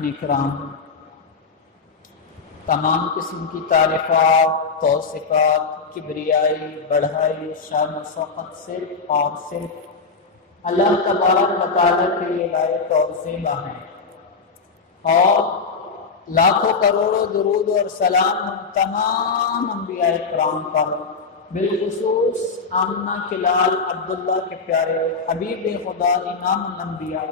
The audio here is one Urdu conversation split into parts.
سامعین کرام، تمام قسم کی تعریفات، توصیفات، کبریائی، بڑھائی، شان و شوقت صرف اور صرف اللہ تبارک و تعالیٰ کے لیے لائق اور زیبا ہیں، اور لاکھوں کروڑوں درود اور سلام تمام انبیاء کرام پر، بالخصوص آمنہ کے لال عبداللہ کے پیارے حبیب خدا امام الانبیاء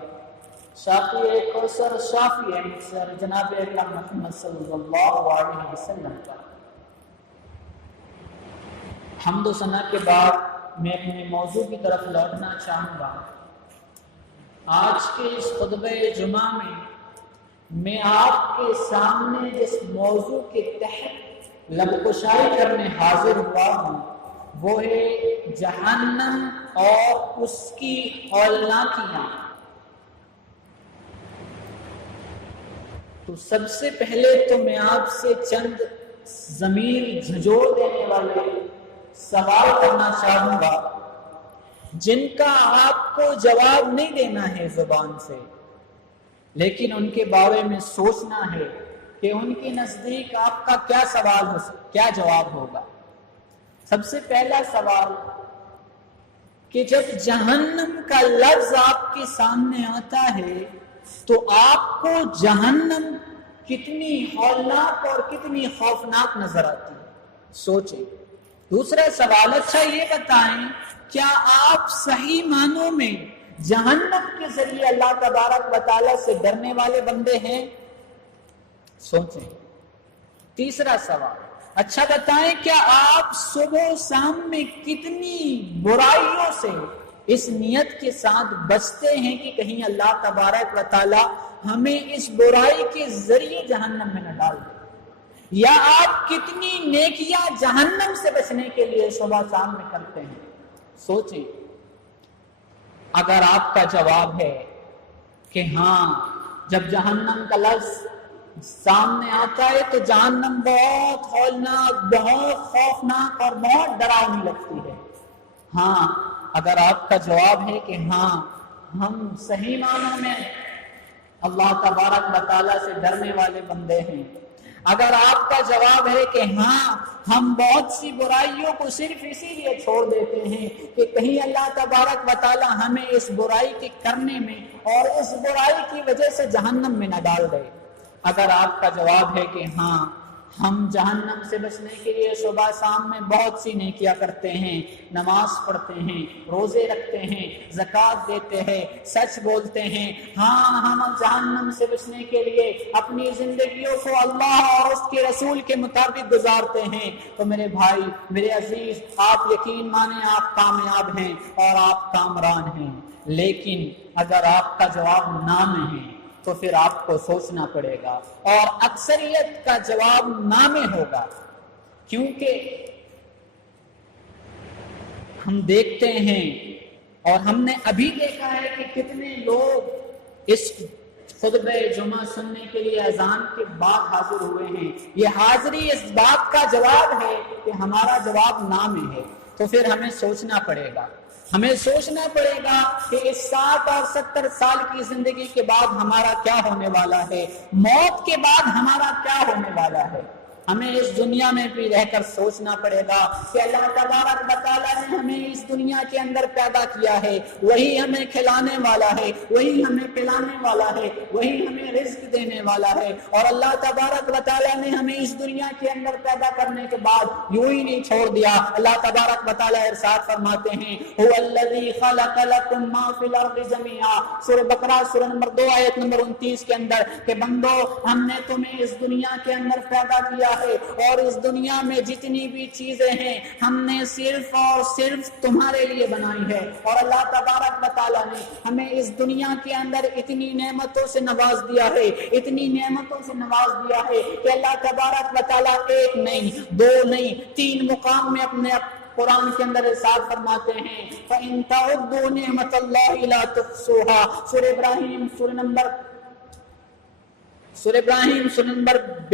شافی کوثر شافی مکثر جناب اکرم محمد صلی اللہ علیہ وسلم پر۔ حمد و ثنا کے بعد میں اپنے موضوع کی طرف لوٹنا چاہوں گا۔ آج کے اس خطبہ جمعہ میں آپ کے سامنے جس موضوع کے تحت لب کشائی کرنے حاضر ہوا ہوں وہ ہے جہنم اور اس کی ہولناکیاں۔ تو سب سے پہلے تو میں آپ سے چند ضمیر جھنجھوڑ دینے والے سوال کرنا چاہوں گا جن کا آپ کو جواب نہیں دینا ہے زبان سے، لیکن ان کے بارے میں سوچنا ہے کہ ان کے نزدیک آپ کا کیا جواب ہوگا۔ سب سے پہلا سوال کہ جب جہنم کا لفظ آپ کے سامنے آتا ہے تو آپ کو جہنم کتنی ہولناک اور کتنی خوفناک نظر آتی ہے، سوچیں۔ دوسرا سوال، اچھا یہ بتائیں کیا آپ صحیح معنوں میں جہنم کے ذریعے اللہ تبارک و تعالیٰ سے ڈرنے والے بندے ہیں؟ سوچیں۔ تیسرا سوال، اچھا بتائیں کیا آپ صبح و شام میں کتنی برائیوں سے اس نیت کے ساتھ بچتے ہیں کہ کہیں اللہ تبارک و تعالیٰ ہمیں اس برائی کے ذریعے جہنم میں نہ ڈال دے، یا آپ کتنی نیکیاں جہنم سے بچنے کے لیے صبح شام میں کرتے ہیں؟ سوچیں۔ اگر آپ کا جواب ہے کہ ہاں جب جہنم کا لفظ سامنے آتا ہے تو جہنم بہت ہولناک، بہت خوفناک اور بہت ڈراؤنی لگتی ہے، ہاں اگر آپ کا جواب ہے کہ ہاں ہم صحیح معنوں میں اللہ تبارک و تعالیٰ سے ڈرنے والے بندے ہیں، اگر آپ کا جواب ہے کہ ہاں ہم بہت سی برائیوں کو صرف اسی لیے چھوڑ دیتے ہیں کہ کہیں اللہ تبارک و تعالیٰ ہمیں اس برائی کے کرنے میں اور اس برائی کی وجہ سے جہنم میں نہ ڈال دے، اگر آپ کا جواب ہے کہ ہاں ہم جہنم سے بچنے کے لیے صبح شام میں بہت سی نیکیاں کرتے ہیں، نماز پڑھتے ہیں، روزے رکھتے ہیں، زکوٰۃ دیتے ہیں، سچ بولتے ہیں، ہاں ہم جہنم سے بچنے کے لیے اپنی زندگیوں کو اللہ اور اس کے رسول کے مطابق گزارتے ہیں، تو میرے بھائی، میرے عزیز، آپ یقین مانیں آپ کامیاب ہیں اور آپ کامران ہیں۔ لیکن اگر آپ کا جواب نہ میں ہے تو پھر آپ کو سوچنا پڑے گا، اور اکثریت کا جواب نہ میں ہوگا، کیونکہ ہم دیکھتے ہیں اور ہم نے ابھی دیکھا ہے کہ کتنے لوگ اس خطبہ جمعہ سننے کے لیے اذان کے بعد حاضر ہوئے ہیں۔ یہ حاضری اس بات کا جواب ہے کہ ہمارا جواب نہ میں ہے، تو پھر ہمیں سوچنا پڑے گا، ہمیں سوچنا پڑے گا کہ اس 60 اور 70 سال کی زندگی کے بعد ہمارا کیا ہونے والا ہے، موت کے بعد ہمارا کیا ہونے والا ہے۔ ہمیں اس دنیا میں بھی رہ کر سوچنا پڑے گا کہ اللہ تبارک و تعالیٰ نے ہمیں اس دنیا کے اندر پیدا کیا ہے، وہی ہمیں کھلانے والا ہے، وہی ہمیں پلانے والا ہے، وہی ہمیں رزق دینے والا ہے، اور اللہ تبارک و تعالیٰ نے ہمیں اس دنیا کے اندر پیدا کرنے کے بعد یوں ہی نہیں چھوڑ دیا۔ اللہ تبارک و تعالیٰ ارشاد فرماتے ہیں هو الذی خلق لکم ما فی الارض جمیعا، سورہ بقرہ سورہ نمبر 2 آیت نمبر 29 کے اندر، کہ بندو ہم نے تمہیں اس دنیا کے اندر پیدا کیا ہے، اور اس دنیا میں جتنی بھی چیزیں ہیں ہم نے صرف اور صرف تمہارے لیے بنائی ہے، اور اللہ تبارک و تعالیٰ نے ہمیں اس دنیا کے اندر اتنی نعمتوں سے نواز دیا ہے، اتنی نعمتوں سے نواز دیا ہے کہ اللہ تبارک و تعالیٰ ایک نہیں، دو نہیں، 3 مقام میں اپنے قرآن کے اندر ارشاد فرماتے ہیں فَإِن تَعُدُّوا نِعْمَةَ اللَّهِ لَا تُحْصُوهَا، سورہ ابراہیم سورہ نمبر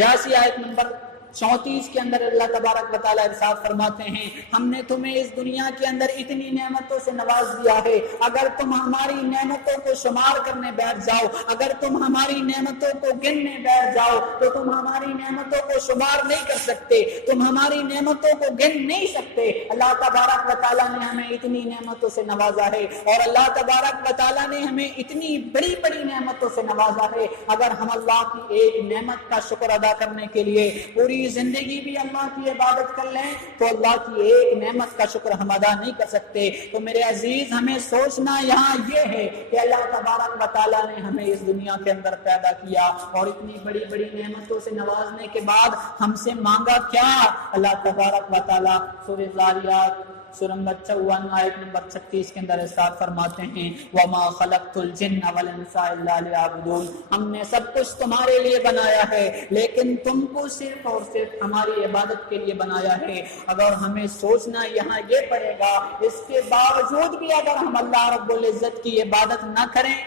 82 آیت نمبر 34 کے اندر اللہ تبارک و تعالیٰ ارشاد فرماتے ہیں ہم نے تمہیں اس دنیا کے اندر اتنی نعمتوں سے نواز دیا ہے، اگر تم ہماری نعمتوں کو شمار کرنے بیٹھ جاؤ، اگر تم ہماری نعمتوں کو گننے بیٹھ جاؤ تو تم ہماری نعمتوں کو شمار نہیں کر سکتے، تم ہماری نعمتوں کو گن نہیں سکتے۔ اللہ تبارک و تعالیٰ نے ہمیں اتنی نعمتوں سے نوازا ہے، اور اللہ تبارک و تعالیٰ نے ہمیں اتنی بڑی بڑی نعمتوں سے نوازا ہے، اگر ہم اللہ کی ایک نعمت کا شکر ادا کرنے کے لیے پوری زندگی بھی اللہ کی عبادت کر لیں تو اللہ کی ایک نعمت کا شکر ہم ادا نہیں کر سکتے۔ تو میرے عزیز ہمیں سوچنا یہاں یہ ہے کہ اللہ تبارک و تعالیٰ نے ہمیں اس دنیا کے اندر پیدا کیا اور اتنی بڑی بڑی نعمتوں سے نوازنے کے بعد ہم سے مانگا کیا؟ اللہ تبارک و تعالیٰ سورہ ذاریات سورہ نمبر 54 آیت نمبر 36 کے اندر ارشاد فرماتے ہیں وَمَا خَلَقْتُ الْجِنَّ وَالْإِنسَ إِلَّا لِيَعْبُدُونَ، ہم نے سب کچھ تمہارے لیے بنایا ہے لیکن تم کو صرف اور صرف ہماری عبادت کے لیے بنایا ہے۔ اگر ہمیں سوچنا یہاں یہ پڑے گا اس کے باوجود بھی اگر ہم اللہ رب العزت کی عبادت نہ کریں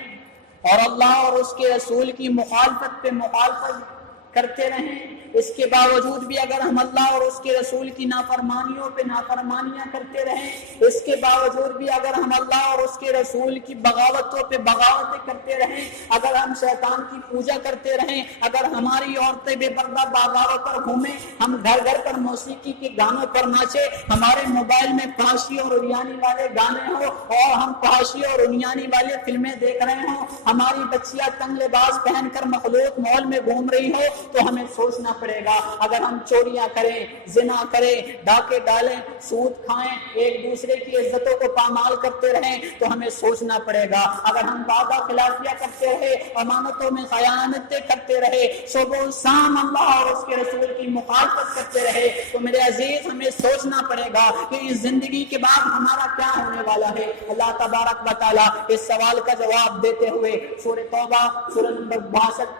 اور اللہ اور اس کے رسول کی مخالفت پہ مخالفت کرتے رہیں، اس کے باوجود بھی اگر ہم اللہ اور اس کے رسول کی نافرمانیوں پہ نافرمانیاں کرتے رہیں، اس کے باوجود بھی اگر ہم اللہ اور اس کے رسول کی بغاوتوں پہ بغاوتیں کرتے رہیں، اگر ہم شیطان کی پوجا کرتے رہیں، اگر ہماری عورتیں بے پردہ بازاروں پر گھومیں، ہم گھر گھر پر موسیقی کے گانوں پر ناچے، ہمارے موبائل میں فحاشی اور عریانی والے گانے ہوں اور ہم فحاشی اور عریانی والے فلمیں دیکھ رہے ہوں، ہماری بچیاں تنگ لباس پہن کر مخلوط مال میں گھوم رہی ہو، تو ہمیں سوچنا پڑے گا اگر ہم چوریاں کریں، زنا کریں، ڈاکے ڈالیں، سود کھائیں، ایک دوسرے کی عزتوں کو پامال کرتے رہیں تو ہمیں سوچنا پڑے گا اگر ہم وعدہ خلافیاں کرتے رہے، امانتوں میں خیانتیں کرتے رہے، صبح و شام اللہ اور اس کے رسول کی مخالفت کرتے رہے تو میرے عزیز ہمیں سوچنا پڑے گا کہ اس زندگی کے بعد ہمارا کیا ہونے والا ہے۔ اللہ تبارک و تعالیٰ اس سوال کا جواب دیتے ہوئے سورہ توبہ سورہ نمبر 62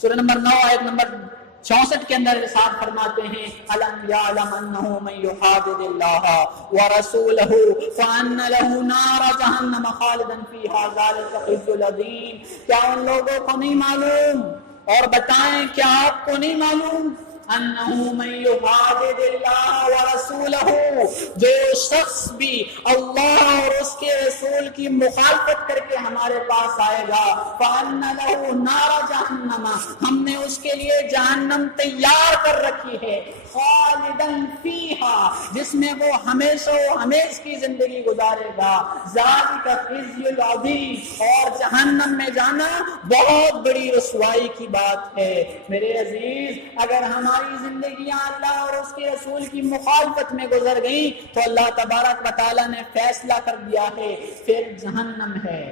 سورہ نمبر 9 آیت نمبر 64 کے اندر ارشاد فرماتے ہیں الم یعلم انہ من یحادد اللہ ورسولہ فان لہ نار جہنم خالدا فیہا ذلک الخزی العظیم، کیا ان لوگوں کو نہیں معلوم اور بتائیں کیا آپ کو نہیں معلوم انہ من یحادد اللہ ورسولہ، جو شخص بھی اللہ اور اس کے رسول کی مخالفت کر کے ہمارے پاس آئے گا فان لہ نار جہنم، ہم نے اس کے لیے جہنم تیار کر رکھی ہے خالدا فیہا، جس میں وہ ہمیشہ و ہمیش کی زندگی گزارے گا، ذالک الخزی العظیم، اور جہنم میں جانا بہت بڑی رسوائی کی بات ہے۔ میرے عزیز اگر ہماری زندگیاں اللہ اور اس کے رسول کی مخالفت میں گزر گئیں تو اللہ تبارک و تعالیٰ نے فیصلہ کر دیا ہے پھر جہنم ہے،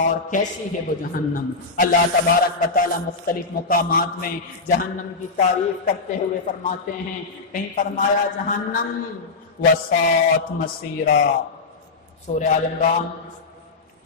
اور کیسی ہے وہ جہنم؟ اللہ تبارک و تعالیٰ مختلف مقامات میں جہنم کی تعریف کرتے ہوئے فرماتے ہیں، کہیں فرمایا جہنم وساعت مسیرا، سورہ آل عمران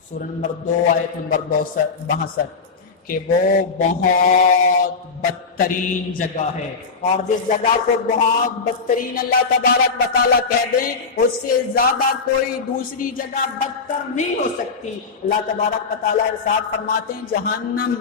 سورہ نمبر 2 آیت نمبر 62 کہ وہ بہت بدترین جگہ ہے، اور جس جگہ کو بہت بدترین اللہ تبارک و تعالیٰ کہہ دیں اس سے زیادہ کوئی دوسری جگہ بدتر نہیں ہو سکتی۔ اللہ تبارک و تعالیٰ ارشاد فرماتے ہیں جہنم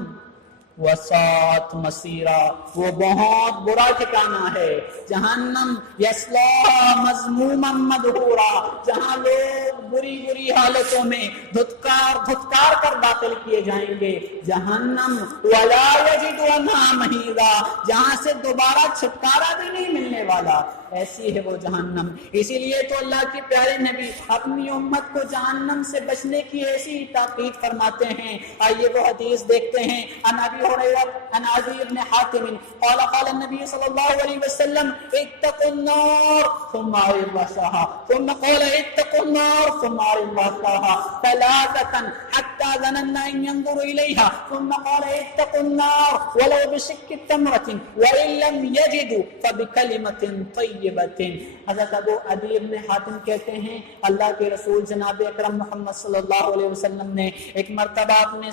وساعت مسیرا، وہ بہت برا ٹھکانہ ہے، جہنم یصلاها مذموما مدحورا، جہاں لوگ بری بری حالتوں میں دھتکار کر داخل کیے جائیں گے، جہنم ولا یجد عنها محیضا، جہاں سے دوبارہ چھٹکارا بھی نہیں ملنے والا، ایسی ہے وہ جہنم۔ اسی لیے تو اللہ کے پیارے نبی اپنی امت کو جہنم سے بچنے کی ایسی تاکید فرماتے ہیں۔ آئیے وہ حدیث دیکھتے ہیں، عن ابی ہریرہ عن عدی بن حاتم قال قال النبي صلی اللہ علیہ وسلم اتقوا النار ثم عرضها ثم قال اتقوا النار ثم عرضها ثلاثة حتى ظننا ان ينظر اليها ثم قال اتقوا النار ولو بشق تمرة وان لم يجدوا فبكلمة طيبة۔ حضرت ابو عدی بن حاتم کہتے ہیں اللہ کے رسول جناب اکرم محمد صلی اللہ علیہ وسلم نے ایک مرتبہ اپنے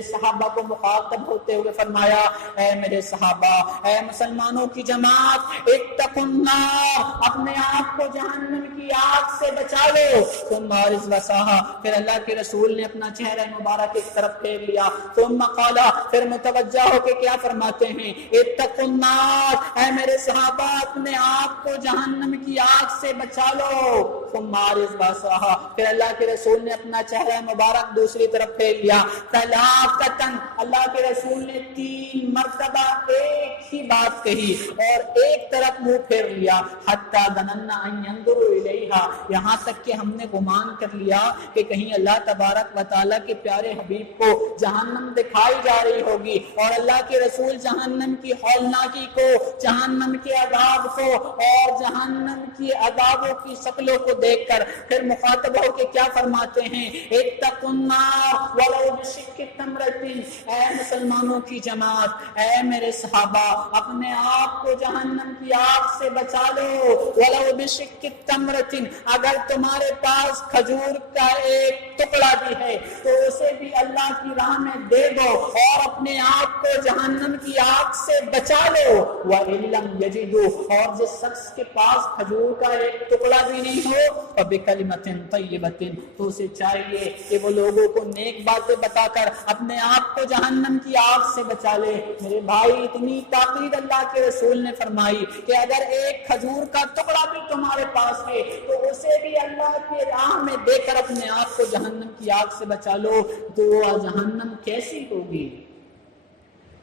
صحابہ کو مخاطب ہوتے ہوئے فرمایا، اے میرے صحابہ، اے مسلمانوں کی جماعت، اتقوا النار، اپنے آپ کو جہنم کی آگ سے بچا لو. ثم عرض وساہا، پھر اللہ کے رسول نے اپنا چہرہ مبارک ایک طرف پھیر لیا. ثم قال، پھر متوجہ ہو کے کیا فرماتے ہیں، اتقوا النار، اے میرے صحابہ اپنے آپ کو جہنم کی آگ سے بچا لو. ثم عرض وساہا، پھر اللہ کے رسول نے اپنا چہرہ مبارک دوسری طرف پھیر لیا. ثلاثتاً، اللہ کے رسول نے 3 مرتبہ ایک ہی بات کہی اور ایک طرف منہ پھیر لیا. حتی ظننا ان ينظروا الیہا، یہاں تک کہ ہم نے گمان کر لیا کہ کہیں اللہ تبارک و تعالیٰ کے پیارے حبیب کو جہنم دکھائی جا رہی ہوگی اور اللہ کے رسول جہنم کی ہولناکی کو، جہنم کے عذاب کو اور جہنم کی عذابوں کی شکلوں کو دیکھ کر پھر مخاطب ہو کے کیا فرماتے ہیں، اتقوا النار ولو بشق تمرۃ، اے مسلمانوں کی جماعت، اے میرے صحابہ اپنے آپ کو جہنم کی آگ سے بچا لو. ولو بشق تمرۃ، اگر تمہارے پاس کھجور کا ایک ٹکڑا بھی ہے تو اسے بھی اللہ کی راہ میں دے دو اور اپنے آپ کو جہنم کی آگ سے بچا لو. وَإِن لَّمْ يَجِدُوا، اور جس شخص کے پاس کھجور کا ایک ٹکڑا بھی نہیں ہو، فَبِكَلِمَةٍ طَيِّبَةٍ، تو اسے چاہیے کہ وہ لوگوں کو نیک باتیں بتا کر اپنے آپ کو جہنم کی آگ سے بچا لے. میرے بھائی، اتنی تاکید اللہ کے رسول نے فرمائی کہ اگر ایک کھجور کا ٹکڑا بھی تمہارے پاس ہے تو اسے بھی اللہ کی راہ میں دے کر اپنے آپ کو جہنم کی آگ سے بچا لو. تو وہ جہنم کیسی ہوگی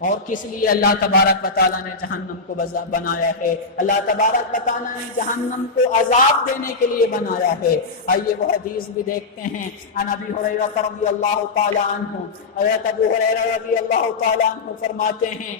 اور کس لیے اللہ تبارک و تعالیٰ نے جہنم کو بنایا ہے؟ اللہ تبارک و تعالیٰ نے جہنم کو عذاب دینے کے لیے بنایا ہے. آئیے وہ حدیث بھی دیکھتے ہیں. عن ابی ہریرہ رضی اللہ تعالی عنہ، حضرت ابو ہریرہ رضی اللہ تعالی عنہ فرماتے ہیں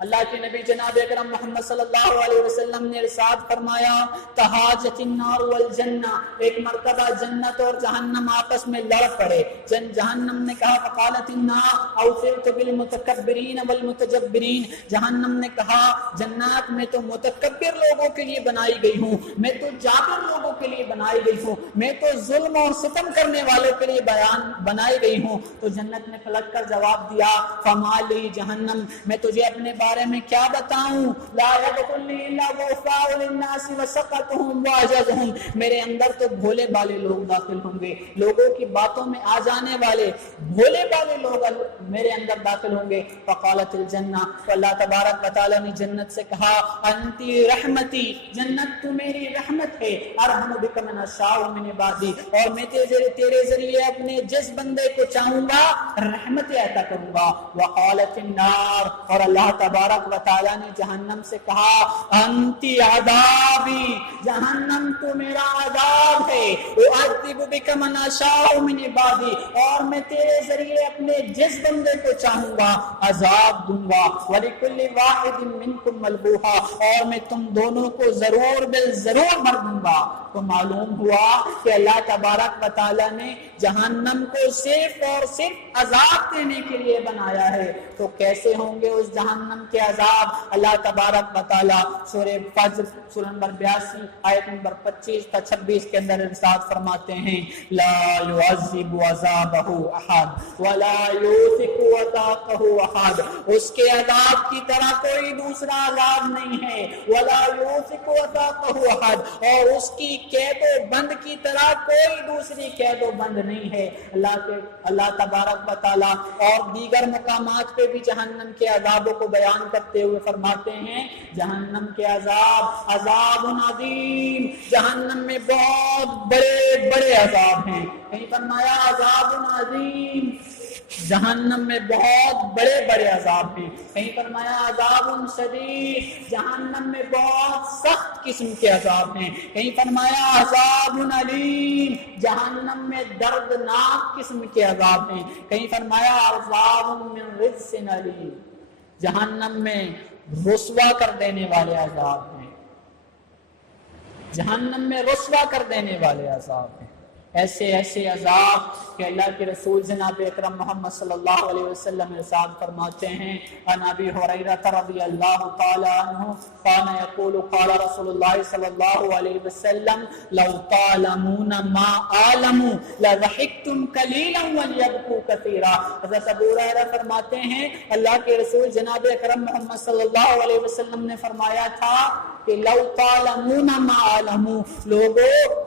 اللہ کے نبی جناب اکرم محمد صلی اللہ علیہ وسلم نے ارشاد فرمایا، تہاجت النار والجنہ، ایک مرتبہ جنت اور جہنم آپس میں لڑ پڑے. جہنم نے کہا، فقالت النار اوصرت بالمتکبرین والمتجبرین، جہنم نے کہا جنات میں تو متکبر لوگوں کے لیے بنائی گئی ہوں، میں تو جابر لوگوں کے لیے بنائی گئی ہوں، میں تو ظلم اور ستم کرنے والوں کے لیے بنائی گئی ہوں. تو جنت نے پلٹ کر جواب دیا، فما لی جہنم، میں تجھے اپنے بارے میں کیا بتاؤں، لا يدخلنی الا غفاء للناس وسقطهم واجزهم، میرے اندر تو بھولے بالے لوگ داخل ہوں گے، لوگوں کی باتوں میں آ جانے والے بھولے بالے لوگ میرے اندر داخل ہوں گے. فقالت الجنہ، تو اللہ تبارک و تعالی نے جنت سے کہا، انتی رحمتی، جنت تو میری رحمت ہے، ارحم بک من اشاء من عبادی، اور میں تیرے ذریعے اپنے جس بندے کو چاہوں گا رحمت عطا کروں گا. وقالت النار، اور اللہ تبارک و تعالیٰ نے جہنم سے کہا، انتی عذابی، جہنم تو میرا عذاب ہے، اعذب بک من اشاء من عبادی، اور میں تیرے ذریعے اپنے جس بندے کو چاہوں گا عذاب دوں گا. ولکل واحد منکم ملبوہا، اور میں تم دونوں کو ضرور بالضرور مر دوں گا. تو معلوم ہوا کہ اللہ تبارک و تعالیٰ نے جہنم کو صرف اور صرف عذاب دینے کے لیے بنایا ہے. تو کیسے ہوں گے اس جہنم کے عذاب؟ اللہ تبارک و تعالیٰ سورہ فجر سورہ نمبر 82 آیت نمبر 25 تا 26 کے اندر ارشاد فرماتے ہیں، لا يعذب عذابہ احد ولا یوثق وثاقہ احد، اس کے عذاب کی طرح کوئی دوسرا عذاب نہیں ہے، ولا یوثق وثاقہ احد، اور اس کی قید و بند کی طرح کوئی دوسری قید و بند نہیں ہے. اللہ تبارک و تعالیٰ اور دیگر مقامات پہ بھی جہنم کے عذابوں کو بیان کرتے ہوئے فرماتے ہیں، جہنم کے عذاب عذاب عظیم، جہنم میں بہت بڑے بڑے عذاب ہیں. کہیں فرمایا عذاب عظیم، جہنم میں بہت بڑے بڑے عذاب ہیں. کہیں فرمایا عذاب شدید، جہنم میں بہت سخت قسم کے عذاب ہیں. کہیں فرمایا عذاب علیم، جہنم میں دردناک قسم کے عذاب ہیں. کہیں فرمایا عذاب من رجس علیم، جہنم میں رسوا کر دینے والے عذاب ہیں، جہنم میں رسوا کر دینے والے عذاب ہیں. ایسے ایسے عذاب کہ اللہ کے رسول جناب اکرم محمد صلی اللہ علیہ وسلم ارشاد فرماتے ہیں، عن ابی ہریرہ رضی اللہ تعالی عنہ کان یقول قال رسول اللہ صلی اللہ علیہ وسلم لو تعلمون ما اعلم لضحكتم قليلا وليبكوا كثيرا. حضرت ابو ہریرہ فرماتے ہیں اللہ کے رسول جناب اکرم محمد صلی اللہ علیہ وسلم نے فرمایا تھا کہ لو تعلمون ما اعلم، لوگوں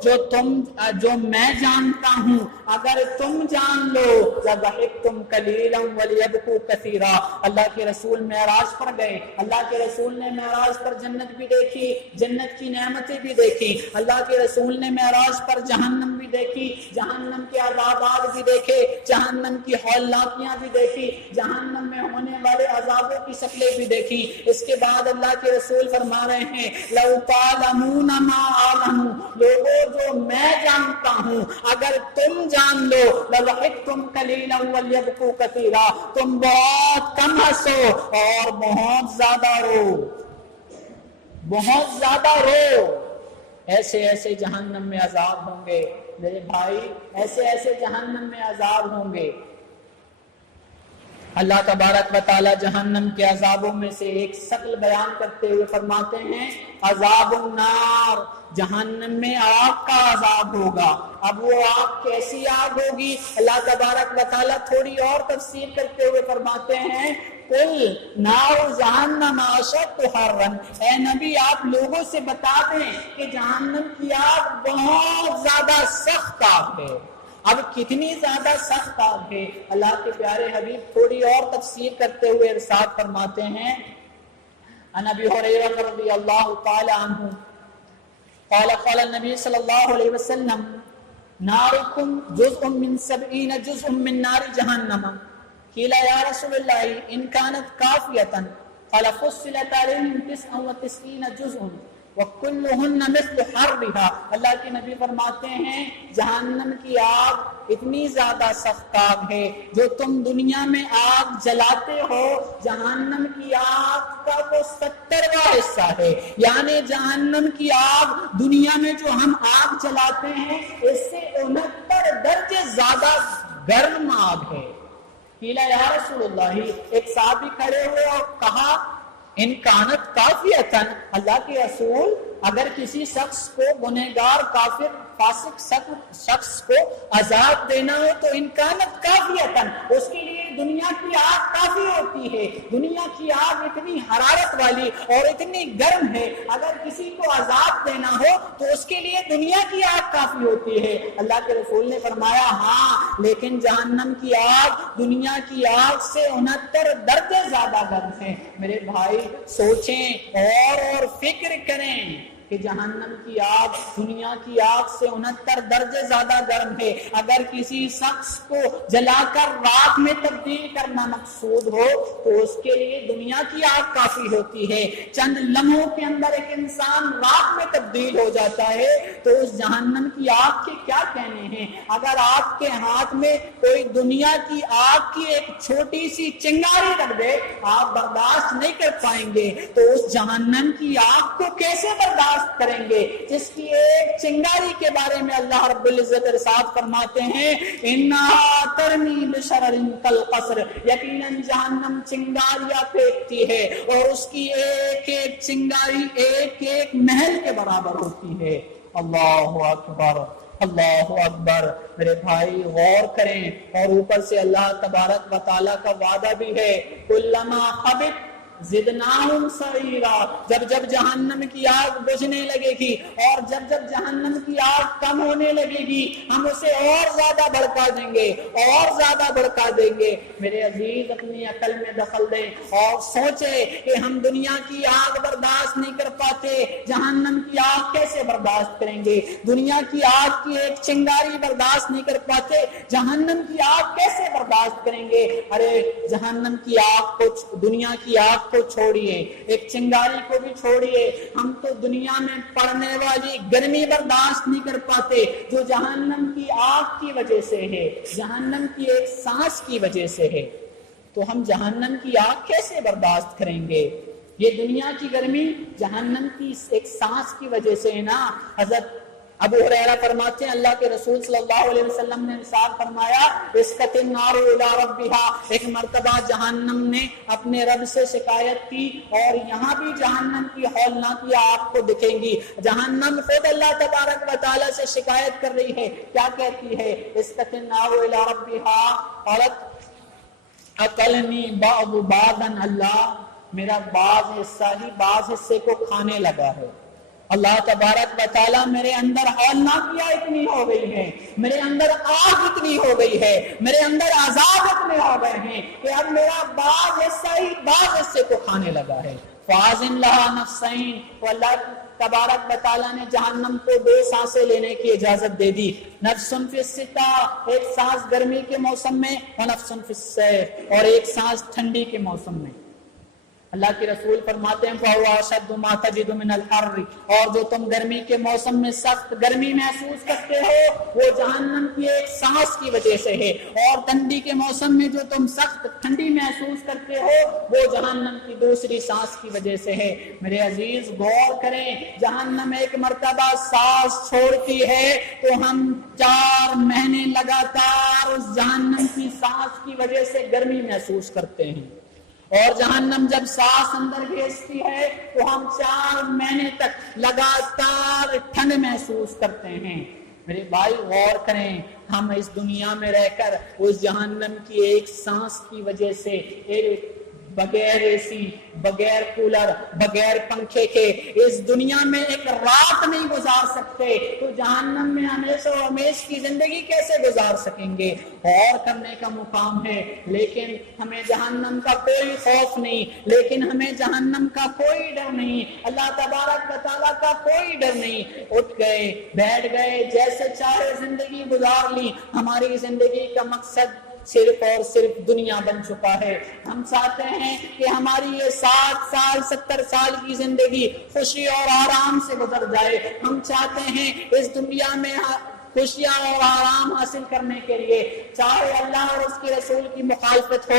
جو میں جانتا ہوں اگر تم جان لو لضحکتم قلیلا ولیبکوا کثیرا۔ اللہ کے رسول معراج پر گئے، اللہ کے رسول نے معراج پر جنت بھی دیکھی، جنت کی نعمتیں بھی دیکھی، اللہ کے رسول نے معراج پر جہنم بھی دیکھی، جہنم کے عذابات بھی دیکھے، جہنم کی ہولناکیاں بھی دیکھی، جہنم میں ہونے والے عذابوں کی شکلیں بھی دیکھی۔ اس کے بعد اللہ کے رسول فرما رہے ہیں لو تعلمون ما اعلم، لوگوں جو میں جانتا ہوں اگر تم جان لو لضحکتم قلیلا ولیبکوا کثیرا، تم بہت کم ہنسو اور بہت زیادہ رو، بہت زیادہ رو۔ ایسے ایسے جہنم میں عذاب ہوں گے میرے بھائی، ایسے ایسے جہنم میں عذاب ہوں گے۔ اللہ تبارک و تعالی جہنم کے عذابوں میں سے ایک شکل بیان کرتے ہوئے فرماتے ہیں عذاب النار، جہنم میں آگ کا عذاب ہوگا۔ اب وہ آگ کیسی آگ ہوگی؟ اللہ تبارک و تعالی تھوڑی اور تفسیر کرتے ہوئے فرماتے ہیں قل نار جہنم اشد حرا، اے نبی آپ لوگوں سے بتا دیں کہ جہنم کی آگ بہت زیادہ سخت آگ ہے۔ اب کتنی زیادہ سخت آگ ہے؟ اللہ کے پیارے حبیب تھوڑی اور تفسیر کرتے ہوئے ارشاد فرماتے ہیں عن ابی ہریرہ رضی اللہ تعالی عنہ قال قال النبی صلی اللہ علیہ وسلم نارکم جزء من 70 جزء من نار جہنم قیل یا رسول اللہ ان کانت کافیتا قال فصلت علیہم 99 جزء وَكُلُّهُنَّ مِثْلُ حَرِّهَا۔ اللہ کے نبی فرماتے ہیں جہنم کی آگ اتنی زیادہ سخت آگ ہے جو تم دنیا میں آگ جلاتے ہو، جہنم کی آگ کا وہ 70واں حصہ ہے، یعنی جہنم کی آگ دنیا میں جو ہم آگ جلاتے ہیں اس سے 69 درجے زیادہ گرم آگ ہے۔ قیل یا رسول اللہ، ایک صحابی کھڑے ہوئے اور کہا ان کانت کافیتن، اللہ کے رسول اگر کسی شخص کو گنہگار کافر فاسق شخص کو عذاب دینا ہو تو ان کانت کافیتن، اس کے لیے دنیا کی آگ کافی ہوتی ہے۔ دنیا کی آگ اتنی حرارت والی اور اتنی گرم ہے، اگر کسی کو عذاب دینا ہو تو اس کے لیے دنیا کی آگ کافی ہوتی ہے۔ اللہ کے رسول نے فرمایا ہاں لیکن جہنم کی آگ دنیا کی آگ سے 69 درجے زیادہ گرم ہے۔ میرے بھائی سوچیں اور فکر کریں کہ جہنم کی آگ دنیا کی آگ سے 69 درجے زیادہ گرم ہے۔ اگر کسی شخص کو جلا کر رات میں تبدیل کرنا مقصود ہو تو اس کے لیے دنیا کی آگ کافی ہوتی ہے۔ چند لمحوں کے اندر ایک انسان رات میں تبدیل ہو جاتا ہے تو اس جہنم کی آگ کے کیا کہنے ہیں؟ اگر آپ کے ہاتھ میں کوئی دنیا کی آگ کی ایک چھوٹی سی چنگاری رکھ دے آپ برداشت نہیں کر پائیں گے، تو اس جہنم کی آگ کو کیسے برداشت کریں گے جس کی ایک چنگاری کے بارے میں اللہ رب العزت ارشاد فرماتے ہیں انہا ترمی بشرر کالقصر، یقیناً جہنم چنگاریاں پھینکتی ہے اور اس کی ایک ایک چنگاری ایک ایک محل کے برابر ہوتی ہے۔ اللہ اکبر اللہ اکبر۔ میرے بھائی غور کریں، اور اوپر سے اللہ تبارک و تعالیٰ کا وعدہ بھی ہے کلما خبت زدناہم سعیرا، جب جب جہنم کی آگ بجھنے لگے گی اور جب جب جہنم کی آگ کم ہونے لگے گی ہم اسے اور زیادہ بھڑکا دیں گے اور زیادہ بھڑکا دیں گے۔ میرے عزیز اپنی عقل میں دخل دیں اور سوچے کہ ہم دنیا کی آگ برداشت نہیں کر پاتے، جہنم کی آگ کیسے برداشت کریں گے؟ دنیا کی آگ کی ایک چنگاری برداشت نہیں کر پاتے، جہنم کی آگ کیسے برداشت کریں گے؟ ارے جہنم کی آگ کو، دنیا کی آگ کو چھوڑیے، ایک چنگاری کو بھی چھوڑیے، ہم تو دنیا میں پڑنے والی گرمی برداشت نہیں کر پاتے جو جہنم کی آگ کی وجہ سے ہے، جہنم کی ایک سانس کی وجہ سے ہے، تو ہم جہنم کی آگ کیسے برداشت کریں گے؟ یہ دنیا کی گرمی جہنم کی ایک سانس کی وجہ سے ہے نا۔ حضرت ابو ہریرہ فرماتے ہیں اللہ کے رسول صلی اللہ علیہ وسلم نے ارشاد فرمایا اسقط النار الی ربھا، ایک مرتبہ جہنم نے اپنے رب سے شکایت کی اور یہاں بھی جہنم کی ہولناکیاں آپ کو دکھیں گی۔ جہنم خود اللہ تبارک و تعالی سے شکایت کر رہی ہے، کیا کہتی ہے؟ اسقط النار الی ربھا قالت اکلنی بعض بعضا، اللہ میرا بعض حصہ ہی بعض حصے کو کھانے لگا ہے۔ اللہ تبارک و تعالیٰ میرے اندر ہولناکیاں اتنی ہو گئی ہیں، میرے اندر آگ اتنی ہو گئی ہے، میرے اندر عذاب اتنے ہو گئے ہیں کہ اب میرا باغ ایسا ہی باغ حصے کو کھانے لگا ہے۔ فَأَذِن لَهَا نَفْسَيْن، تو اللہ تبارک و تعالیٰ نے جہنم کو 2 سانسیں لینے کی اجازت دے دی، نفسن فی الشتاء، ایک سانس گرمی کے موسم میں، ونفسن فی الصیف، اور ایک سانس ٹھنڈی کے موسم میں۔ اللہ کے رسول فرماتے ہیں فَهُوَ أَشَدُّ مَا تَجِدُ مِنَ الْحَرِّ، اور جو تم گرمی کے موسم میں سخت گرمی محسوس کرتے ہو وہ جہنم کی ایک سانس کی وجہ سے ہے، اور ٹھنڈی کے موسم میں جو تم سخت ٹھنڈی محسوس کرتے ہو وہ جہنم کی دوسری سانس کی وجہ سے ہے۔ میرے عزیز غور کریں، جہنم ایک مرتبہ سانس چھوڑتی ہے تو ہم 4 مہینے لگاتار اس جہنم کی سانس کی وجہ سے گرمی محسوس کرتے ہیں، اور جہنم جب سانس اندر بھیجتی ہے تو ہم 4 مہینے تک لگاتار ٹھنڈ محسوس کرتے ہیں۔ میرے بھائی غور کریں، ہم اس دنیا میں رہ کر اس جہنم کی ایک سانس کی وجہ سے بغیر اے سی، بغیر کولر، بغیر پنکھے کے اس دنیا میں ایک رات نہیں گزار سکتے، تو جہنم میں ہمیشہ و ہمیش کی زندگی کیسے گزار سکیں گے؟ غور کرنے کا مقام ہے۔ لیکن ہمیں جہنم کا کوئی خوف نہیں، لیکن ہمیں جہنم کا کوئی ڈر نہیں، اللہ تبارک و تعالیٰ کا کوئی ڈر نہیں۔ اٹھ گئے، بیٹھ گئے، جیسے چاہے زندگی گزار لی، ہماری زندگی کا مقصد صرف اور صرف دنیا بن چکا ہے۔ ہم چاہتے ہیں کہ ہماری یہ 60 سال 70 سال کی زندگی خوشی اور آرام سے گزر جائے۔ ہم چاہتے ہیں اس دنیا میں خوشیاں اور آرام حاصل کرنے کے لیے چاہے اللہ اور اس کے رسول کی مخالفت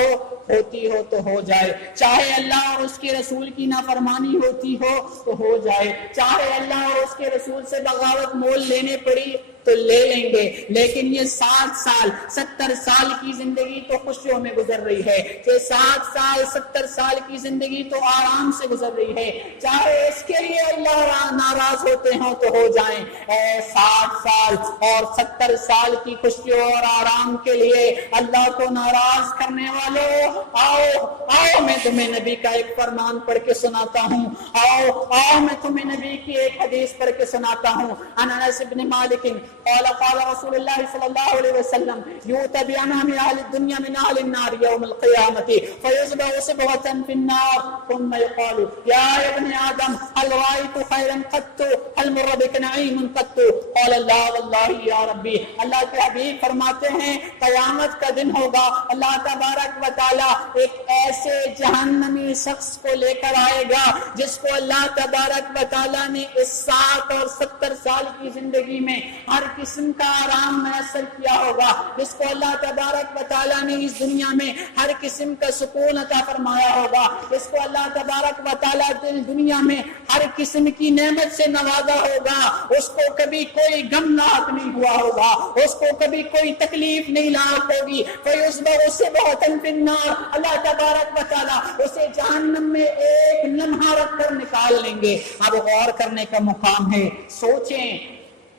ہوتی ہو تو ہو جائے، چاہے اللہ اور اس کے رسول کی نافرمانی ہوتی ہو تو ہو جائے، چاہے اللہ اور اس کے رسول سے بغاوت مول لینے پڑی تو لے لیں گے، لیکن یہ 60 سال 70 سال کی زندگی تو خوشیوں میں گزر رہی ہے، یہ 60 سال 70 سال کی زندگی تو آرام سے گزر رہی ہے، چاہے اس کے لیے اللہ ناراض ہوتے ہوں تو ہو جائیں۔ اے 60 سال اور 70 سال کی خوشیوں اور آرام کے لیے اللہ کو ناراض کرنے والوں، آؤ میں تمہیں نبی کا ایک فرمان پڑھ کے سناتا ہوں، آؤ میں تمہیں نبی کی ایک حدیث پڑھ کے سناتا ہوں۔ انس بن مالک قال رسول اللہ صلی اللہ علیہ وسلم یؤتی بأمام اہل الدنیا من اہل النار یوم القیامۃ فیصبح صبغۃ فی النار ثم یقال یا ابن آدم هل رأیت خیرا قط هل مر بک نعیم قط قال لا واللہ یا ربی۔ اللہ کے حبیب فرماتے ہیں قیامت کا دن ہوگا، اللہ تبارک و تعالی ایک ایسے جہنمی شخص کو لے کر آئے گا جس کو اللہ تبارک و تعالی نے اس 60 اور 70 سال کی زندگی میں ہر قسم کا آرام میسر کیا ہوگا، جس کو اللہ تبارک و تعالیٰ نے اس دنیا میں ہر قسم کا سکون عطا فرمایا ہوگا، جس کو اللہ تبارک و تعالیٰ دنیا میں ہر قسم کی نعمت سے نوازا ہوگا، اس کو کبھی کوئی غم لاحق نہیں ہوا ہوگا، اس کو کبھی کوئی تکلیف نہیں لاحق ہوگی، فیصبح صبغۃ فی النار، اللہ تبارک و تعالیٰ اسے جہنم میں ایک لمحہ رکھ کر نکال لیں گے۔ اب غور کرنے کا مقام ہے، سوچیں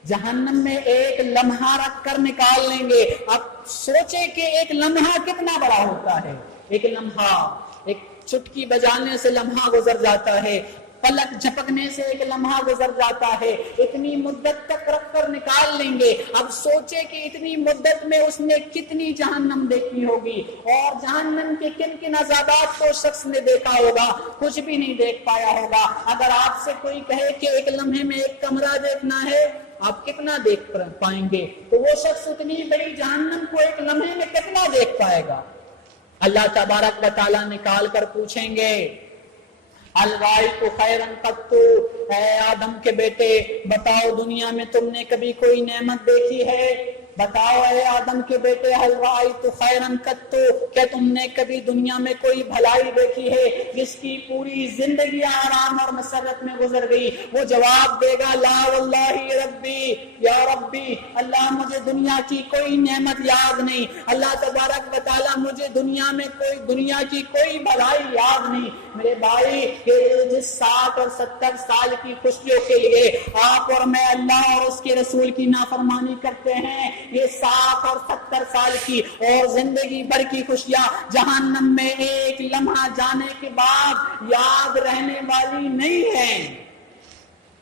جہنم میں ایک لمحہ رکھ کر نکال لیں گے، اب سوچیں کہ ایک لمحہ کتنا بڑا ہوتا ہے۔ ایک لمحہ، ایک چٹکی بجانے سے لمحہ گزر جاتا ہے، پلک جھپکنے سے ایک لمحہ گزر جاتا ہے، اتنی مدت تک رکھ کر نکال لیں گے۔ اب سوچے کہ اتنی مدت میں اس نے کتنی جہنم دیکھی ہوگی، اور جہنم کے کن کن عذابات کو شخص نے دیکھا ہوگا، کچھ بھی نہیں دیکھ پایا ہوگا۔ اگر آپ سے کوئی کہے کہ ایک لمحے میں ایک کمرہ دیکھنا ہے، آپ کتنا دیکھ پائیں گے؟ تو وہ شخص اتنی بڑی جہنم کو ایک لمحے میں کتنا دیکھ پائے گا؟ اللہ تبارک و تعالیٰ نکال کر پوچھیں گے الرائت خیرا قط، اے آدم کے بیٹے بتاؤ دنیا میں تم نے کبھی کوئی نعمت دیکھی ہے؟ بتاؤ اے آدم کے بیٹے هل رأیت خیرا قط، کیا تم نے کبھی دنیا میں کوئی بھلائی دیکھی ہے جس کی پوری زندگی آرام اور مسرت میں گزر گئی؟ وہ جواب دے گا لا واللہ ربی یا ربی، اللہ مجھے دنیا کی کوئی نعمت یاد نہیں، اللہ تبارک و تعالیٰ مجھے دنیا میں دنیا کی کوئی بھلائی یاد نہیں۔ میرے بھائی جس 60 اور 70 سال کی خوشیوں کے لیے آپ اور میں اللہ اور اس کے رسول کی نافرمانی کرتے ہیں، یہ 60 اور 70 سال کی اور زندگی بھر کی خوشیاں جہنم میں ایک لمحہ جانے کے بعد یاد رہنے والی نہیں ہیں۔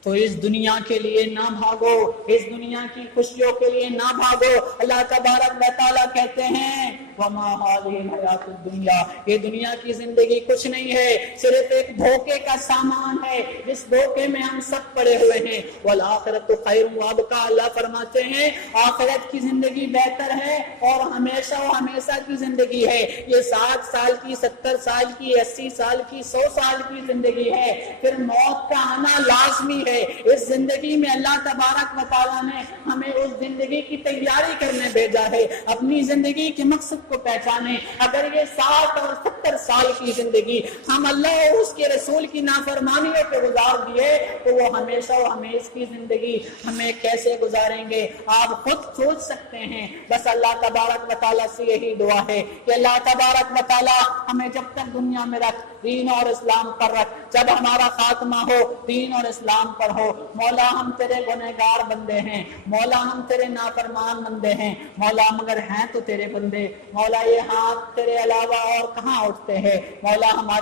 تو اس دنیا کے لیے نہ بھاگو، اس دنیا کی خوشیوں کے لیے نہ بھاگو۔ اللہ تبارک و تعالیٰ کہتے ہیں وَمَا هَٰذِهِ الْحَيَاةُ الدُّنْيَا، یہ دنیا کی زندگی کچھ نہیں ہے، صرف ایک دھوکے کا سامان ہے جس دھوکے میں ہم سب پڑے ہوئے ہیں۔ وَالْآخِرَةُ خَيْرٌ وَأَبْقَىٰ، اللہ فرماتے ہیں آخرت کی زندگی بہتر ہے اور ہمیشہ و ہمیشہ کی زندگی ہے۔ یہ 60 سال کی، 70 سال کی، 80 سال کی، 100 سال کی زندگی ہے، پھر موت کا آنا لازمی ہے۔ اس زندگی میں اللہ تبارک و تعالیٰ نے ہمیں اس زندگی کی تیاری کرنے بھیجا ہے، اپنی زندگی کے مقصد کو پہچانے۔ اگر یہ 60 اور 70 سال کی زندگی ہم اللہ اور اس کے رسول کی نافرمانیوں پہ گزار دیے تو وہ ہمیشہ و ہمیشہ کی زندگی ہمیں کیسے گزاریں گے؟ آپ خود سوچ سکتے ہیں۔ بس اللہ تبارک و تعالیٰ سے یہی دعا ہے کہ اللہ تبارک و تعالیٰ ہمیں جب تک دنیا میں رکھ، دین اور اسلام پر رکھ، جب ہمارا خاتمہ ہو دین اور اسلام پر ہو۔ مولا ہم تیرے گنہگار بندے ہیں، مولا ہم تیرے نافرمان بندے ہیں، مولا مگر ہیں تو تیرے بندے، مولا یہ ہاتھ تیرے علاوہ اور کہاں اٹھتے ہیں، مولا ہمارے